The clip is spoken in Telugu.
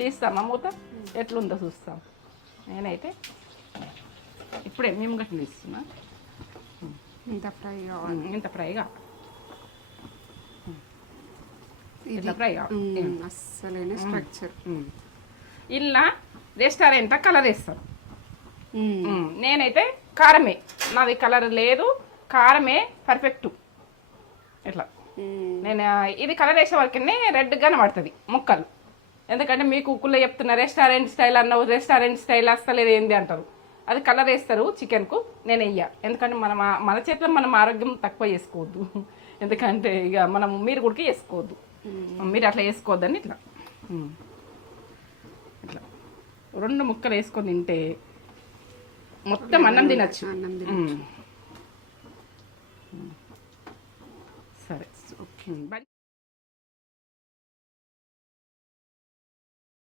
తీస్తామా మూత ఎట్లుందో చూస్తాం. నేనైతే ఇప్పుడే మేము గట్టిన తీస్తున్నా. ఇంత ఫ్రై కావాలి, ఇంత ఫ్రైగా ఇట్లా ఫ్రై కావాలి. అస్సలైన స్ట్రక్చర్. ఇలా రెస్టారెంట్లో కలర్ వేస్తారు. నేనైతే కారమే, నాది కలర్ లేదు, కారమే పర్ఫెక్ట్. ఇట్లా నేను ఇది కలర్ వేసే వరకునే రెడ్గానే పడుతుంది ముక్కలు. ఎందుకంటే మీకు కుక్కలో చెప్తున్నా రెస్టారెంట్ స్టైల్ అన్నావు, రెస్టారెంట్ స్టైల్ అస్తలేదు ఏంది అంటారు. అది కలర్ వేస్తారు చికెన్కు, నేను వెయ్య. ఎందుకంటే మన చేతిలో మనం ఆరోగ్యం తక్కువ చేసుకోవద్దు. ఎందుకంటే ఇక మనం మీరు కూడా వేసుకోవద్దు, మీరు అట్లా వేసుకోవద్దని ఇట్లా ఇట్లా 2 ముక్కలు వేసుకొని తింటే మొత్తం అన్నం తినచ్చు. సరే.